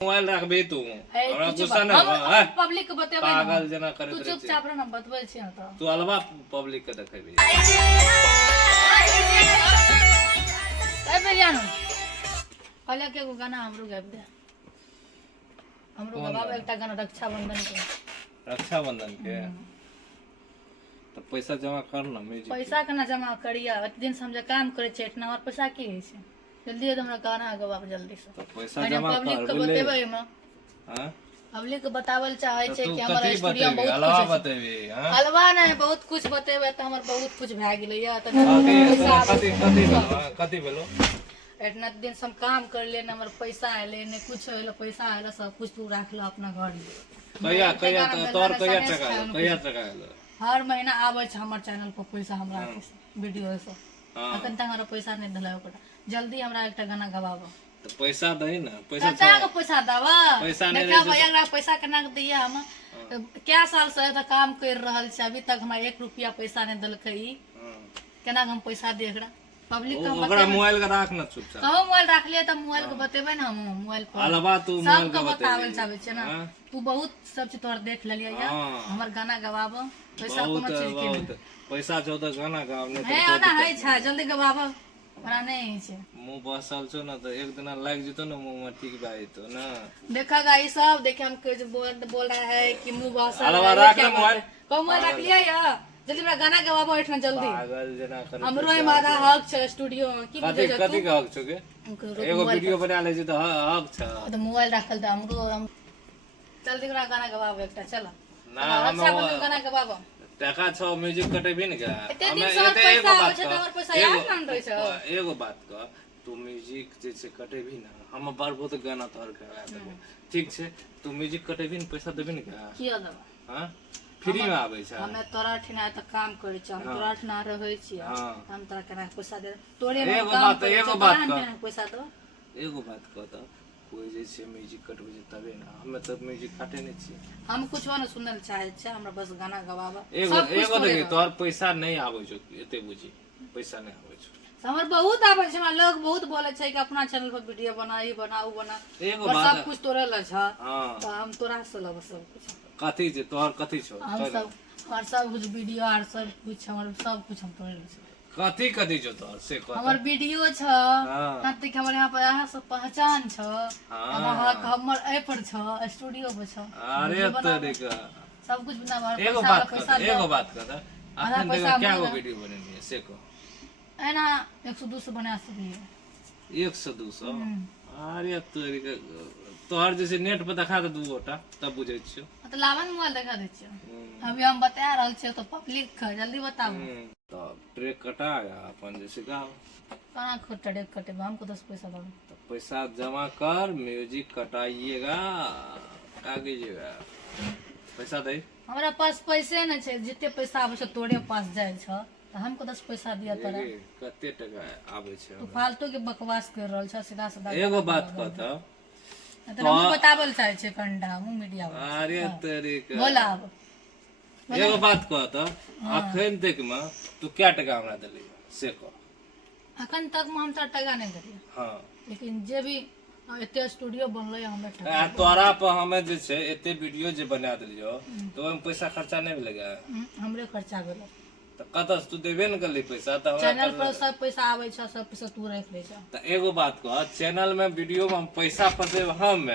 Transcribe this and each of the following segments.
Mobile रखबे तू ए, हमरा तू चुप गुस्सा रह। ना हम है पब्लिक के बतेबै ना। पागल जना करत तू रहे चुपचाप रह ना, बतबै छी ना तो। तू अलवा पब्लिक के देखेबे ए बेरिया न पहले के एगो गाना हमरो गाबि दे। हमरो कौन गवाब गाना? एकटा गाना रक्षाबंधन के। रक्षाबंधन के तो पैसा जमा कर ना म्यूजिक पैसा केना जमा करिया? एते दिन से हम जे काम करे छै इतना, और पैसा की होइ छै? जल्दी दे हमरा गाना गवाब जल्दी से। तो पैसा मैंने जमा पब्लिक कर के बोले बतेबै हम। हां पब्लिक के बतावल चाहे तो छै तू कि हमर कथी स्टूडियो में बतेबे बहुत अलवा कुछ है। बतेबे हां अलवा नहीं, बहुत कुछ बतेबै त हमर बहुत कुछ भए गेलै या त कथी कथी कथी भेलो इतना दिन से हम काम कर ले, न हमर पैसा आइले न कुछ होइले, पैसा आइले सब कुछ तू राख लो अपना घर में। कहिया कहिया तोर कहिया टका आलो हर महीना आबै छै हमर चैनल पर पैसा हमरा वीडियो से। हां अखन तक हमरा पैसा नहीं देले ओकरा। जल्दी हमरा एकटा गाना गवाबो। तो पैसा दही ना पैसा कता के पैसा देबा? पैसा नहीं देखा भैया एकरा पैसा केना के दिया हम? क्या साल से त काम कर रहल छै, अभी तक हमरा 1 रुपया पैसा नहीं देलकै। ई केना हम पैसा दे एकरा? पब्लिक के हम ओकरा मोबाइल के राख ना चुपचाप कहो मोबाइल राख लिया त मोबाइल के बतेबै ना हम मोबाइल पर। अलवा तू मोबाइल सबके के बतावल बतेबे चाहे छै ना। तू बहुत सब चीज तोर देख लेलिया या। हाँ। हमर गाना गवाबो पैसा कोनो बहुत चीज के नहीं बहुत पैसा जो तो गाना गाव ने है ना, है छै जल्दी गवाबो। हमरा नहीं छै मुंह बसल छो ना तो एक दिन लाग जतो ना मुंह में ठीक बा तो ना देखा गाइस सब देखे हम कुछ बोल रहा है कि मुंह बसल अलवा है, राख क्या ना बात मोबाइल है? कहो मोबाइल रख लिया या जल्दी हमरा गाना गवाबो इतना जल्दी। पागल जना कर हमरो ही मादा हक छै स्टूडियो में की कथी बुझे कथी का हक छो के एगो वीडियो बना ले तो हक छ तो मोबाइल रखल त हमरो जल्दी हमरा गाना गवाबो एकटा चलो ना अच्छा हम गाना गवाबो। टका छ म्यूजिक कटेबी न का एते दिन से हमर पैसा आबै छै त हमर पैसा याद ना रहै छै। एगो बात कह तू म्यूजिक जे से कटेबी ना हम बार बहुत गाना तोहर करा देबो ठीक छै तू म्यूजिक कटेबी न पैसा देबी न का की देबो? हां फ्री में आबै छै हमे तोरा ठिना त काम करे छी, हम तोरा ठिना रहै छी, हाँ। हम तोरा केना पैसा दे? तोरे एगो में काम बात- करे एगो छी, बात तोरा कह। ठिना पैसा दो। एगो बात कह त कोई जे से म्यूजिक कटबै छै तबे ना हमे त म्यूजिक काटे नै छी हम कुछ न सुनल चाहे छै, हमरा बस गाना गवाबा। एगो सब कुछ एगो तोरे देखी में। तोहर पैसा नहीं आबै छौ एते बुझी पैसा नहीं आबै छौ हमर बहुत आबै छै, हमरा लोग बहुत बोले छै कि अपना चैनल पर वीडियो बना, ई बना, उ बना। एगो और बात सब कुछ तोरे ल छ हां त हम तोरा से लब सब कुछ। कथी छै तोहर कथी छौ हम सब और सब कुछ वीडियो और सब कुछ हमर सब कुछ हम तोरे ल छ। कथी कथी छौ तोहर से कह हमर वीडियो छ हाँ। हां तक हमर यहाँ पर यहाँ सब पहचान छ। हाँ। हमर ए पर छ स्टूडियो पर छ। अरे तेरे का सब कुछ बना एगो बात कर एगो बात कर अखन पैसा देखो क्या हमरो गो ना। वीडियो बनेनी है से को है ना 102 से बना सकती है। 100 200 अरे तेरे का तोहर जैसे नेट पर दिखा दे दू गोटा तब बुझै छियो तो लावन मोबाइल दिखा दे छियो। अभी हम बता रहल छियो तो पब्लिक का जल्दी बताओ। तो ट्रैक कटा गया अपन जैसे गाओ कहां खटड़े कटे हमको 10 पैसा दो। तो पैसा जमा कर म्यूजिक कटाइएगा क्या कीजिएगा पैसा दे हमरा पास पैसे न छै, जिते पैसा आबै छै तोरे पास जाय छ तो हमको 10 पैसा दिया तोरा। कते टका आबै छै तू फालतू के बकवास कर रहल छ सीधा सीधा। एगो बात कह त तो हम बतावल चाहे छै कंडा मु मीडिया में। अरे तेरे का बोला अब एगो बात कह त अखन तक में तू क्या टका हमरा देली से कह अखन तक में हम तोरा टका नहीं देलिए, हां लेकिन जे भी एते स्टूडियो बनले हमें टका तोरा पर हमें जे छै एते वीडियो जे बना देलियो तो ओमे पैसा खर्चा नहीं लगे हमरे खर्चा गेलो। तो कतस तू देबे न करली पैसा तो चैनल पर सब पैसा आवे छ, सब पैसा तू रख ले छ। तो एगो बात कह चैनल में वीडियो में हम पैसा फसे हम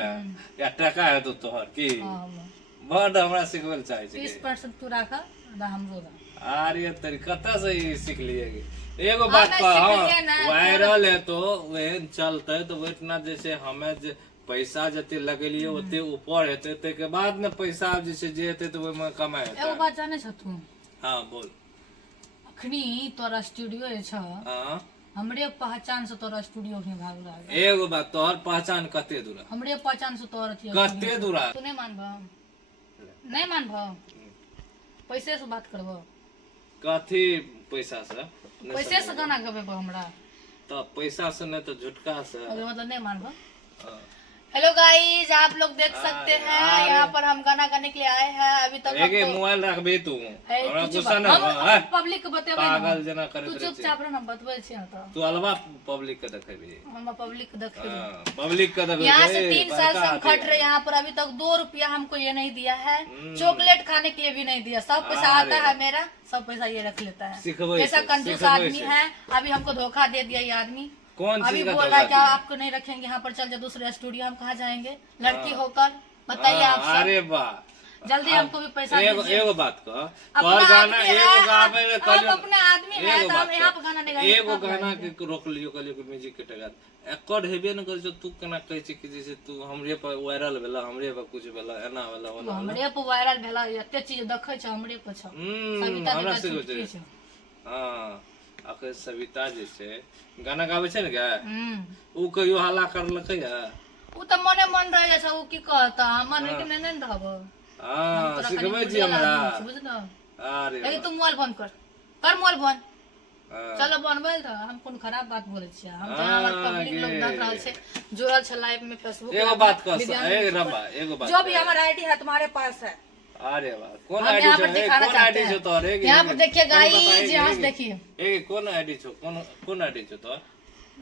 या टका है तो तोहर की हां बड हमरा सिखबल चाहे छै 30% तू रख आधा हमरो दा। अरे तेरी कत से ई सीख लिए एगो बात हमें कह सीखलिए ना, वायरल है तो वह चलते तो वो इतना जैसे हमें जे पैसा जते लगेलिए ओते ऊपर हेते ते के बाद न पैसा जैसे जे हेते तो ओमे कमाए एगो बात जाने छ तू? हां बोल अखनी तोरा स्टूडियो छ, हां हमरे पहचान से तोरा स्टूडियो में भाग रहा है। एगो बात तोहर पहचान कते दूर हमरे पहचान से तोरा थी कते दूर तू नहीं मानबो? नहीं मानबो? पैसे से बात करबो? कथी पैसा से पैसे से गाना गवेबो हमरा? तो पैसा से नहीं तो झुटका से अबे मतलब नहीं मानबो? हाँ। हेलो गाइस, आप लोग देख सकते हैं अरे। यहाँ पर हम गाना गाने के लिए आए हैं। अभी तक एक मोबाइल रखबे तू है, हमरा तू चुप गुस्सा ना हम है पब्लिक के बतेबै पागल ना। जना तू करत रहे चुपचाप रह ना, बतबै छी ना। तो तू अलवा पब्लिक के देखेबे हम पब्लिक के देखे पब्लिक के देखेबे यहाँ से 3 साल से हम खट रहे हैं यहाँ पर। अभी तक 2 रुपया हमको ये नहीं दिया है, चॉकलेट खाने के लिए भी नहीं दिया। सब पैसा आता है मेरा, सब पैसा ये रख लेता है। सिखबै ऐसा से, कंजूस सिखबै आदमी से। है। अभी हमको धोखा दे दिया ये आदमी। कौन अभी चीज का बोल धोखा रहा है क्या दिया? आपको नहीं रखेंगे यहाँ पर, चल जाओ दूसरे स्टूडियो। हम कहाँ जाएंगे लड़की होकर, बताइए आप सब। अरे वाह, जल्दी हमको भी पैसा दीजिए। एगो बात कह, अपना तोहर गाना आदमी एगो है, गावे रे आप अपना आदमी है एगो तो बात हम यहाँ कह, पर गाना नहीं गाएंगे। एगो गाना के रोक लियो, कहलियो कि म्यूजिक के टका एकड़ हेबे न करे। तू केना कहै छी कि जैसे तू हमरे पर वायरल भेला, हमरे पर कुछ भेला, एना भेला ओना भेला। हमरे पर वायरल भेला, एते चीज देखै छ हमरे पर छ। सविता हमरा देता से चुटकी होय छ। हां अखन सविता जे छै गाना गाबै छै ने गे, हम्म, उ कहियो हल्ला करलकै है। उ त मने मन रहे छ। उ की कहता, हमर नहीं के नहीं रहब। हां सिखबै छी हमरा। बुझ न। अरे ए तू मोबाइल बंद कर मोबाइल बंद। वाह। चलो बनबैल त हम कोन खराब बात बोलै छियै। हम जहां हमर पब्लिक लोग गे। देख रहल छै, जुड़ल छै लाइव में, फेसबुक एगो बात कह, ए रंबा एगो बात जो भी कह। हमारा आईडी है तुम्हारे पास है। अरे वाह, कौन हम आईडी यहाँ छो? पर दिखाना कौन चाहते आईडी छो हैं। तोर? एक यहाँ पर देखिए कौन बता, गाइस, एक- यहाँ से एक- देखिए एक कौन आईडी छो? कौन आईडी छो तोर?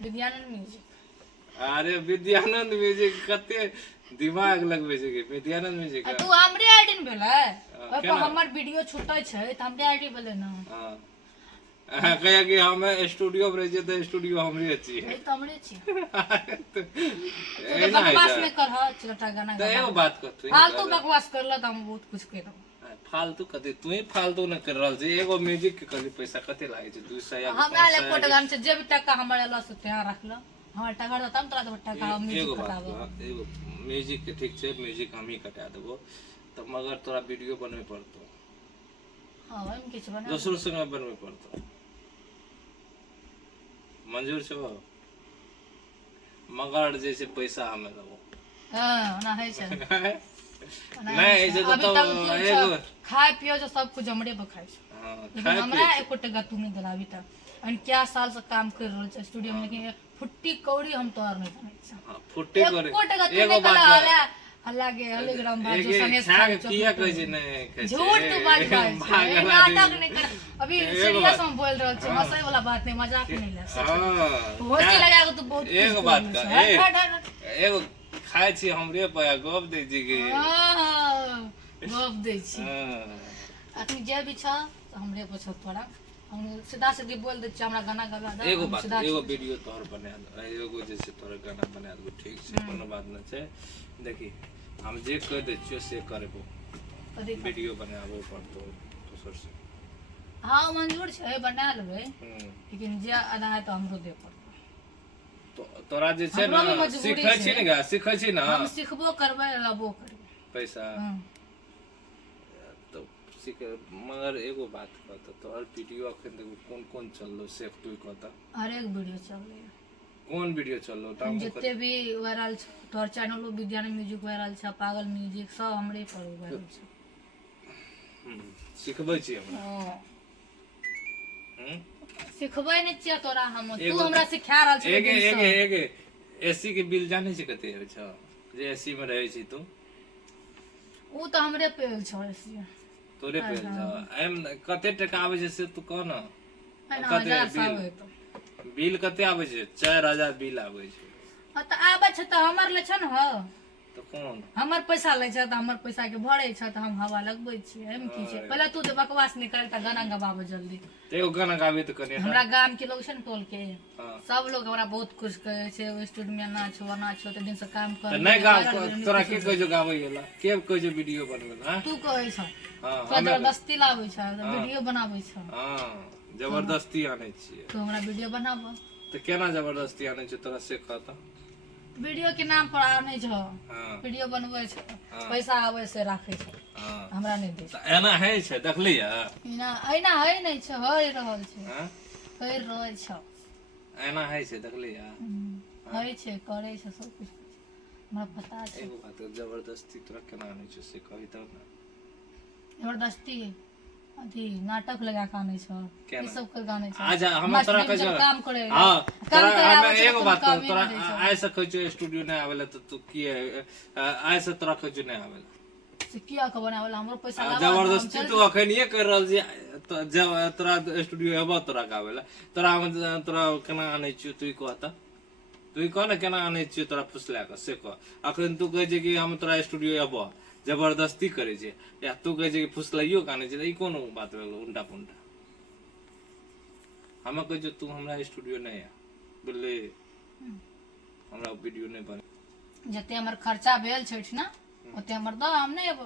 विज्ञानंद म्यूजिक। अरे विद्यानंद म्यूजिक, कते दिमाग लगबै छै के विद्यानंद म्यूजिक। तू हमरे आईडी में भेलै, ओइ पर केना? हमर वीडियो छूटै छै त हमरे आईडी भेलै ना। हां कहे कि हमे स्टूडियो में रह जे त स्टूडियो हमरे छी। ए त हमरे छी। तू ए तो ना बकवास है में कर ह, चलटा गाना तो एगो गा। बात कर तू फालतू बकवास करला त हम बहुत कुछ कह दम। फालतू कते तू ही फालतू न कर रहल छी। एगो म्यूजिक के कहली पैसा कते लागे छै? 200 या हमरा ले कोट गान से जे भी टका हमर एला से त्यहां रखला। हमर टका रहता हम तोरा देब टका। हम म्यूजिक एगो बात कटाबो। कह, एगो म्यूजिक के ठीक छै, म्यूजिक हम ही कटा देबो त मगर तोरा वीडियो बनवे पड़तो, हां हम किछ बना। दोसरो संग बनवे पड़तो। मंजूर छो? मगर जैसे पैसा हमें देबो। हां ना है छै। नहीं ऐसे तो अभी तक एगो खाए पियो जो सब कुछ हमरे पर खाए छै। हां लेकिन खाए हमरा एको टका तू नहीं दिला अभी तक। अन क्या साल से काम कर रहल छै स्टूडियो में, लेकिन फुट्टी कौड़ी हम तोहर नहीं जानै छै। हां फुट्टे करे। एको टका तू एगो नहीं बात दिला। कह, अल्लाह के अलीग्राम बाजू एगे सनेस छाग खाए किया चौक कहै पे। छै नहीं कहै छै? झूठ तू बाज पागल नाटक आदमी। नहीं कर। अभी एगो सीरियस बात- में बोल रहल छै, हंसै वाला बात नहीं, मजाक नहीं ले। हां होशी लगा के तू बहुत एगो कुछ बात बोल कह, रहल छै। एगो खाए छी हमरे पर गप दै छी कि गप दै छी। अखनी जे भी छ हमरे पर छ तोरा। हम सीधा सीधी बोल दै छी हमरा गाना गवा दे। एगो हम बात, सीधा एगो वीडियो तोहर बना दे, एगो जैसे तोहर गाना बना दे, ठीक छै, कोनो बात न छै। देखी हम जे कह दै छियो से करबो, कथी कर- वीडियो बनाबो पड़तो दोसर से। हाँ मंजूर छै, बना लेबै, हम्म। लेकिन जे आना है तो हमरो दे पड़तै। तो तोरा जे छै हमरो भी ना मजबूरी सीखै छी छै। ने गा, सीखै छी ना हम सिखबो करबै, लेबो करबै। पैसा हम्म। तो सीख। मगर एगो बात कह, तो तोहर वीडियो अखन तक कोन कोन चललो से तू कहता? हर एक वीडियो चललै। कोन वीडियो चललो? नाम जते भी वायरल छै, तोहर चैनलो विज्ञान म्यूजिक वायरल छै, पागल म्यूजिक सब हमरे पर वायरल छै। सिखबै छी हमरा। हाँ। हम्म? सिखबै नहीं छियै तोरा हम, तू एगो- हमरा सिखा रहल छै। एगे एगे एगे एसी के बिल जाने छी कते होइ छ? जे एसी में रहै छी तू, उ तो हमरे पे छै ऐसे। तोरे पे छ। एम कते टका आबै छै से तू कह ना। है ना, कते 1000 बिल? साल तो। बिल कते आबै छै? 4000 बिल आबै छै। हाँ तो आबै छै तो हमर ले छै न हो। तो कोन? हमर पैसा लै छै तो हमर पैसा के भरै छै तो हम हवा लगबै छियै। एम की छै? पहले तू तो बकवास नहीं कर, गाना गवाबो जल्दी। ते एगो गाना गाबी तो कने हमरा गाम के लोग छै न टोल के, हां सब लोग हमरा बहुत खुश कहै छै, ओ स्टूडियो में ना छो ना छो, तो दिन से काम कर। त नहीं गा, तोरा के कहै जो गाबै गेला? के कहै जो वीडियो बनबै ला? तू कहै छ हां तो जबरदस्ती लाबै छ, वीडियो बनाबै छ। हां जबरदस्ती आनै छियै। तो हमरा वीडियो बनाबो। तो केना जबरदस्ती आनै छै तोरा से कहता? वीडियो के नाम पर आनै छ, हां वीडियो बनबै छ, हाँ। पैसा आबै से राखै छ, हां हमरा नहीं दै छ। त एना है छै देखलिया? एना है नहीं छ, होइ रहल छै, हां कर रहल छ। एना है छै देखलिया? होइ छै, करै छै सब कुछ, हमरा पता छै। एगो बात जबरदस्ती तोरा केना आनै छै से कही तब ना। जबरदस्ती अथी नाटक लगा के आनै छ केना? ई सब कर गाने छ आज हम हमरा तोरा स्टूडियो के जब काम करे हां काम तोरा करे हमें आबै छै एगो तऽ बात काम कर, तोरा नहीं दै छै। आइ से कहै छै स्टूडियो नहीं आवेला तो तू की आइ से तोरा कहै छै नहीं आवेला से किया के बनावेला हमरो पैसा लावा जबरदस्ती तू अखन ये कर रहल छी तो जब तोरा स्टूडियो एबो तोरा का आवेला तोरा हम तोरा केना आनै छियो तू कहता तू कह ना केना आनै छियो तोरा पुछला के से कह अखन तू कहै छै कि हम तोरा स्टूडियो एबो जबरदस्ती करे छै या तू कहै छै कि फुसलाइयो के आनै छै ई कोन बात भेल उल्टा पुल्टा हमें कहै छै तू हमरा स्टूडियो नहीं आ बोले हमरा वीडियो नहीं बने जते हमर खर्चा भेल छै ना ओते हमर द हम नहीं एबो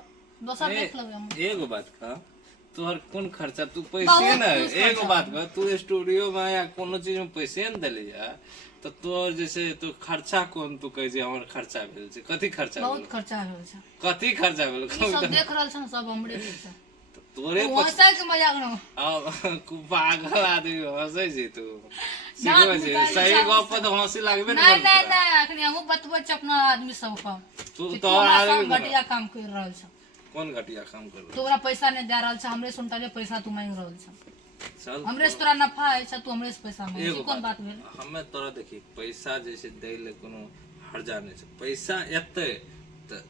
दोसर देख लेबै हम एगो बात कह तोहर कोन खर्चा तू पैसे बहुत ना कुछ एगो बात कह तू स्टूडियो में या कोनो चीज में पैसे न देले जा तो तोर जैसे तू खर्चा कोन तू कहै छै हमर खर्चा भेल छै कथी खर्चा बहुत भेल खर्चा भेल छै कथी खर्चा भेल ई सब देख रहल छ सब हमरे भेल छै तोरे हंसा के मजाक न पागल आदमी हंसै छै तू दांत सीखो छै निकालि सही जाउ गप पर तो हंसी लागबे नहीं नहीं नहीं नहीं अखनी हमहू बतबै छ अपना आदमी सब को तू कि तो हमरा आदमी सब घटिया काम कर रहल छ कौन घटिया काम कर रहा तोरा पैसा नहीं दे रहल छ हमरे सुनताले पैसा तू मांग रहल छ चल हमरे से तोरा नफा है छ तू हमरे से पैसा मांग एगो कोन बात भेल हमें तोरा देखी पैसा जैसे दै ले कोनो हर्जा नहीं छै पैसा एते त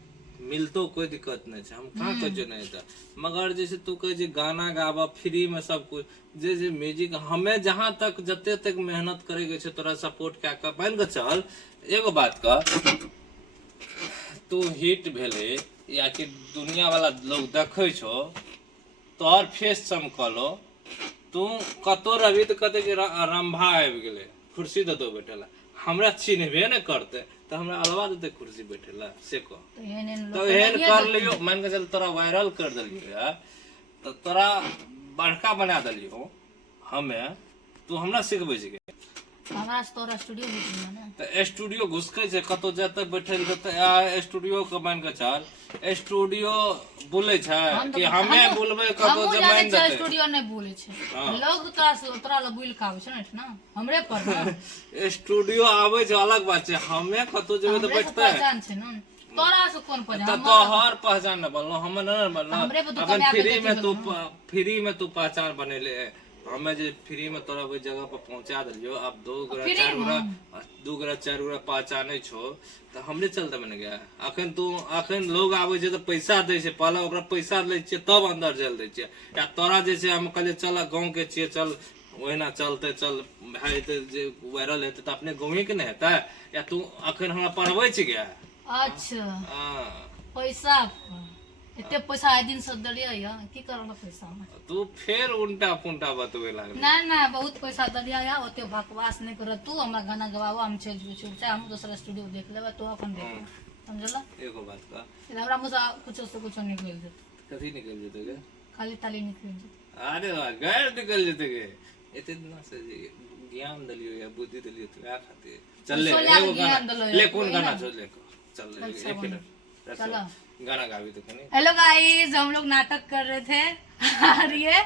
मिलतो कोई दिक्कत नहीं छै हम कहाँ कहै नहीं था मगर जैसे तू कहे जे गाना गावा फ्री में सब कुछ जे म्यूजिक हमें जहाँ तक जते तक मेहनत करे के छै तोरा सपोर्ट क्या कर मान के चल एगो बात कर तू हिट भेले या कि दुनिया वाला लोग देखे छो तोहर फेस चमकलो तू कतो रवि तो कहते कि रंभा आबि गेले कुर्सी दे दो बैठेला हमरा चिन्हबे न करते तो हमरा अलवा देते कुर्सी बैठेला से कह तो एहन तो एहन कर लियो मान के चल तोरा वायरल कर दिलियो यार तो तोरा बड़का बना दिलियो हमें तू हमरा सिखबै छै हमरा से तोरा स्टूडियो भेज ना तो स्टूडियो घुसकै छै कतो जते बैठल रहते स्टूडियो के मान के चल स्टूडियो बोले छै कि हमें बोलबे कतो हमहू जमीन जाने छै देते स्टूडियो नहीं बोले छै लोग तो तोरा से तोरा ल बुल कावे छै ना हमरे पर ना स्टूडियो आवे छै अलग बात छै हमें कतो जेबे तो हमरे से बैठते पहचान छै ना तोरा से कोन पहचान तो हर पहचान न बनलो हम न बनलो हमरे पे तू अगर कमाके फ्री में तू पहचान बनेले हमें जे फ्री में तोरा ओइ जगह पर पहुंचा दिलियो अब दो गोरा चार गोरा पहचाने छो तो हमरे चलते बन गया अखन लोग आवे छै तो पैसा दे छै पहले ओकरा पैसा ले छै तब अंदर चल दे छै या तोरा जे छै हम कहले चल गांव के छिए चल ओहिना चलते चल भाई जे वायरल हेते तो अपने गांव के नहीं हेता या तू अखन हमरा पढ़बै छै गया अच्छा पैसा एते पैसा आइ दिन से दलिया या की करल पैसा में तू फेर उल्टा पुल्टा बतवे लागल नहीं नहीं बहुत पैसा दलिया या ओते बकवास नहीं कर तू हमरा गाना गवाओ हम चल छुप चाहे हम दूसरा स्टूडियो देख लेबे तू अपन देख समझला एगो बात का हमरा मुसा कुछ से कुछ निकल दे कथी निकल जेते गे खाली ताली निकल दे अरे वाह गैर निकल जेते गे एते दिन से ज्ञान दलियो या बुद्धि दलियो तो क्या खाते चल ले एगो गाना ले कौन गाना चल ले चल ले एक मिनट चलो गाना गावी तो कनी हेलो गाइस हम लोग नाटक कर रहे थे और ये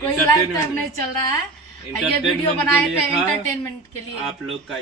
कोई लाइव टाइम नहीं चल रहा है ये वीडियो बनाए थे एंटरटेनमेंट के लिए आप लोग का